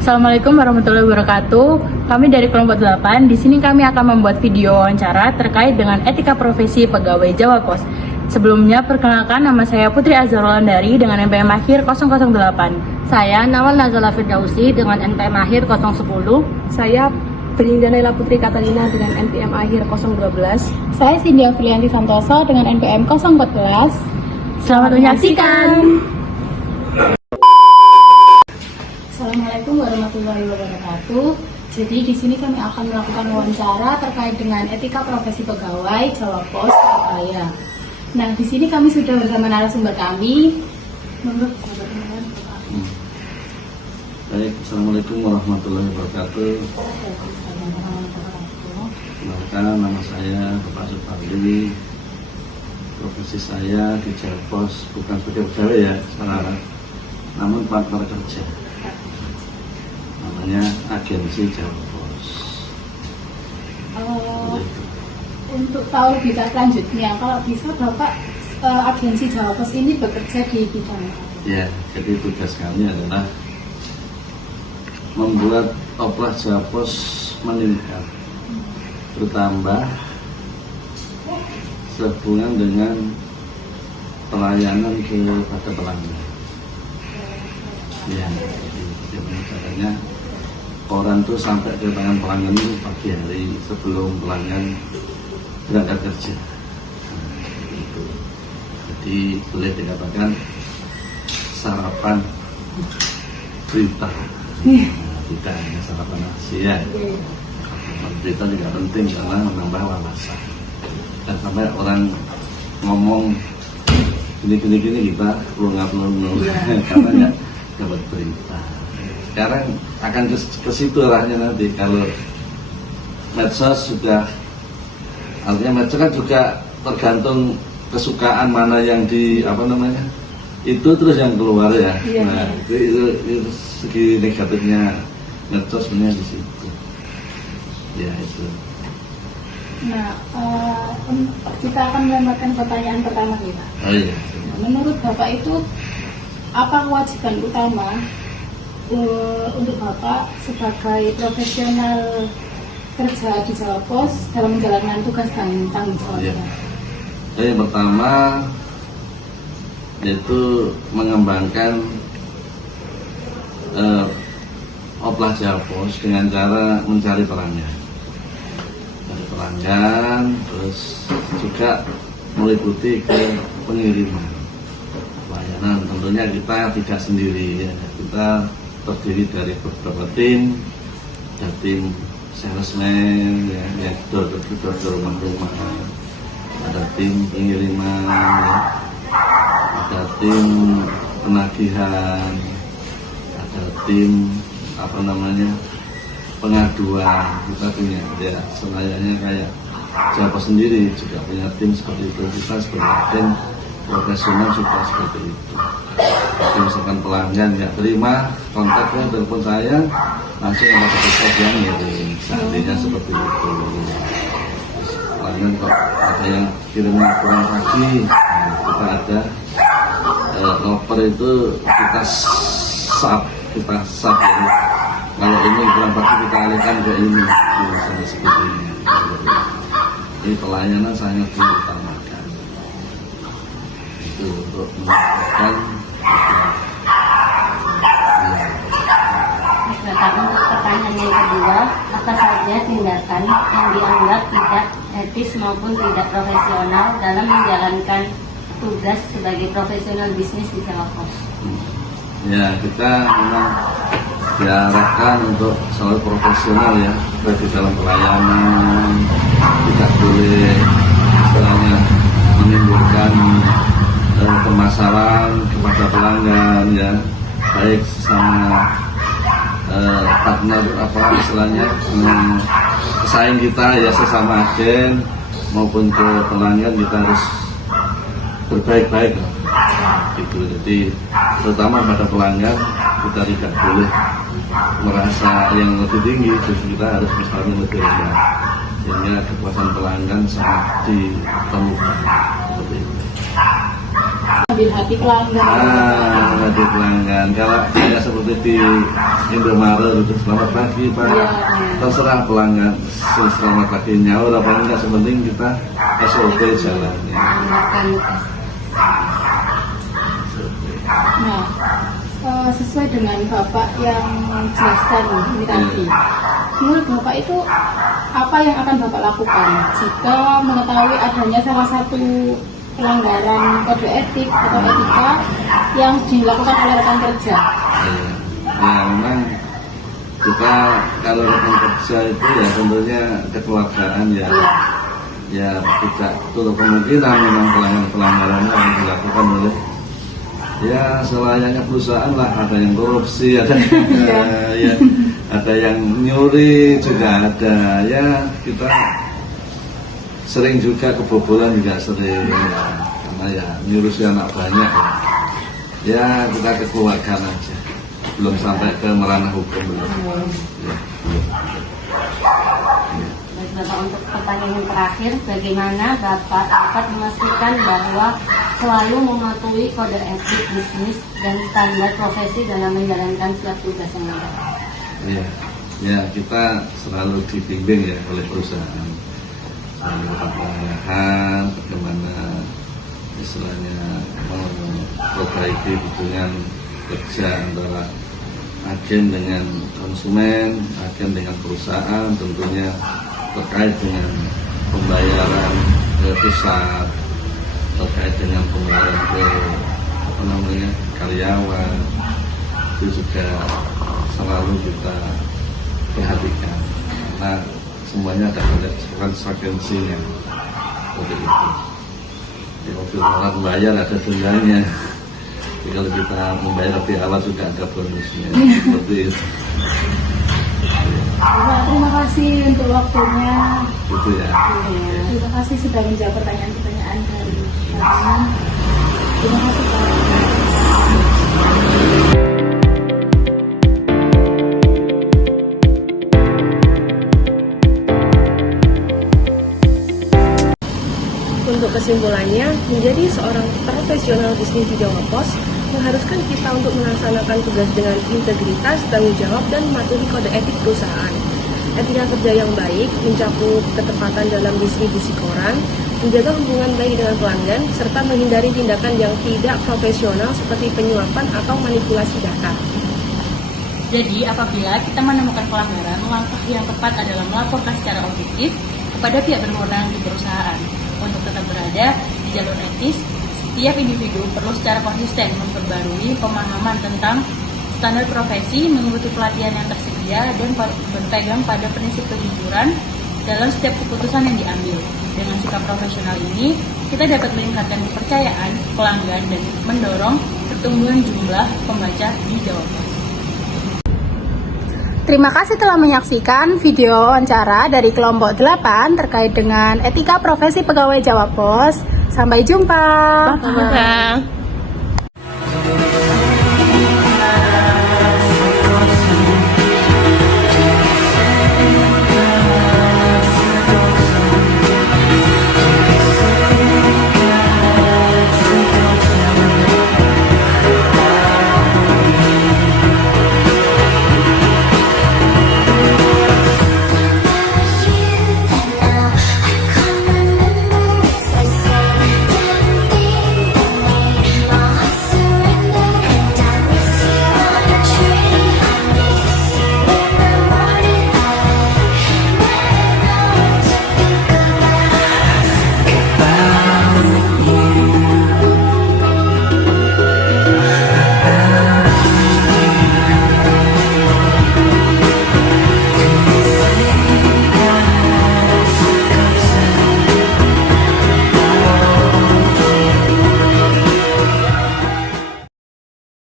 Assalamualaikum warahmatullahi wabarakatuh. Kami dari kelompok 8. Di sini kami akan membuat video wawancara terkait dengan etika profesi pegawai Jawa Pos. Sebelumnya, perkenalkan, nama saya Putri Azharul Andari dengan NPM akhir 008. Saya Nawal Nazala Firdausi dengan NPM akhir 010. Saya Belinda Naila Putri Katalina dengan NPM akhir 012. Saya Cindy Afrianti Santoso dengan NPM 014. Selamat menyaksikan. Assalamualaikum warahmatullahi wabarakatuh. Jadi di sini kami akan melakukan wawancara terkait dengan etika profesi pegawai Jawa Pos Surabaya. Nah, di sini kami sudah bersama narasumber kami. Baik, Assalamualaikum warahmatullahi wabarakatuh. Kenalkan, nama saya Bapak Supardi. Profesi saya di Jawa Pos bukan sebagai pegawai ya, sekarang, namun partner kerja. Namanya agensi Jawa Pos. Untuk tahu bisa selanjutnya, kalau bisa Bapak agensi Jawa Pos ini bekerja di bidang apa? Ya, jadi tugas kami adalah membuat oplah Jawa Pos meningkat, bertambah sehubungan dengan pelayanan kepada pelanggan. Ya, jadi caranya orang tuh sampai ke tangan pelanggan itu pagi hari sebelum pelanggan berangkat kerja. Itu. Jadi boleh dikatakan sarapan berita. Tidak hanya sarapan nasi ya. Berita juga penting karena menambah wawasan. Dan sampai orang ngomong gini kita pelunga-pelunga karena nggak dapat berita. Sekarang akan ke situ arahnya nanti. Kalau medsos sudah, artinya medsos kan juga tergantung kesukaan mana yang di itu terus yang keluar ya. Iya. Nah itu segi negatifnya medsos sebenarnya di situ. Ya itu. Nah, kita akan melemparkan pertanyaan pertama kita. Oh iya. Menurut Bapak itu apa kewajiban utama untuk Bapak sebagai profesional kerja di Jawa Pos dalam menjalankan tugas dan tanggung jawabnya? Yang pertama yaitu mengembangkan oplah Jawa Pos dengan cara mencari pelanggan, terus juga meliputi ke pengiriman layanan. Tentunya kita tidak sendiri ya, kita terdiri dari beberapa tim, ada tim salesman ya, door rumah, ada tim pengiriman ya, ada tim penagihan, ada tim pengaduan. Kita punya ya selayaknya kayak Jawa Pos sendiri juga punya tim seperti itu. Kita sebagai tim profesional juga seperti itu. Jadi misalkan pelanggan nggak terima kontaknya, telepon saya langsung ada petugas yang ngirim. Seandainya seperti itu. Terus pelanggan kok ada yang kirimnya kurang pagi, kita ada loper itu kita sub jadi, kalau ini kurang pagi kita alihkan ke ini, misalnya seperti ini. Jadi pelayanan sangat diutamakan. Itu untuk mendapatkan Untuk pertanyaan yang kedua, apa saja tindakan yang dianggap tidak etis maupun tidak profesional dalam menjalankan tugas sebagai profesional bisnis di Jawa Pos? Ya, kita memang diarahkan untuk selalu profesional ya, baik di dalam pelayanan, tidak boleh istilahnya menimbulkan permasalahan kepada pelanggan ya, baik sesama partner istilahnya pesaing kita ya, sesama agen maupun ke pelanggan kita harus berbaik-baik gitu. Jadi terutama pada pelanggan kita tidak boleh merasa yang lebih tinggi, justru kita harus misalnya lebih rendah sehingga kepuasan pelanggan sangat ditemukan seperti itu. Ambil hati pelanggan. Menghadapi pelanggan. Kalau kayak seperti di Indomaret itu selamat pagi Pak. Iya. Terserah pelanggan selamat pagi nyaur apa enggak, sepenting kita SOP jalannya. Nah, sesuai dengan Bapak yang jelaskan ini tadi, menurut Bapak itu apa yang akan Bapak lakukan jika mengetahui adanya salah satu pelanggaran kode etik atau etika yang dilakukan oleh rekan kerja? Ya memang kita kalau rekan kerja itu ya tentunya kekeluargaan ya. Ya tidak tutup kemungkinan memang pelanggaran yang dilakukan oleh ya selayaknya perusahaan lah, ada yang korupsi, ada ya, ada yang nyuri juga ada. Ya kita sering juga kebobolan juga sering ya, karena ya nyurusi anak banyak ya kita kekeluargaan aja, belum sampai ke merana hukum belum. Ya, belum. Bapak, untuk pertanyaan yang terakhir, bagaimana Bapak dapat memastikan bahwa selalu mematuhi kode etik bisnis dan standar profesi dalam menjalankan setiap tugas yang ada? Ya kita selalu dibimbing ya oleh perusahaan, arahan bagaimana istilahnya memperbaiki hubungan kerja antara agen dengan konsumen, agen dengan perusahaan, tentunya terkait dengan pembayaran ke pusat, terkait dengan pembayaran ke karyawan, itu juga selalu kita perhatikan karena semuanya ada konsekuensinya seperti itu. Di mobil orang bayar ada dendanya, jadi kalau kita membayar lebih awal juga ada bonusnya seperti itu. Bapak, terima kasih untuk waktunya. Gitu ya. Terima kasih sudah menjawab pertanyaan-pertanyaan dari kami. Terima kasih Pak. Untuk kesimpulannya, menjadi seorang profesional bisnis di Jawa Pos mengharuskan kita untuk melaksanakan tugas dengan integritas, tanggung jawab, dan mematuhi kode etik perusahaan. Etika kerja yang baik mencakup ketepatan dalam distribusi koran, menjaga hubungan baik dengan pelanggan, serta menghindari tindakan yang tidak profesional seperti penyuapan atau manipulasi data. Jadi, apabila kita menemukan pelanggaran, langkah yang tepat adalah melaporkan secara objektif kepada pihak berwenang di perusahaan. Untuk tetap berada di jalur etis, setiap individu perlu secara konsisten memperbarui pemahaman tentang standar profesi, mengikuti pelatihan yang tersedia, dan berpegang pada prinsip kejujuran dalam setiap keputusan yang diambil. Dengan sikap profesional ini, kita dapat meningkatkan kepercayaan pelanggan dan mendorong pertumbuhan jumlah pembaca di Jawa Pos. Terima kasih telah menyaksikan video wawancara dari kelompok 8 terkait dengan etika profesi pegawai Jawa Pos. Sampai jumpa. Bye.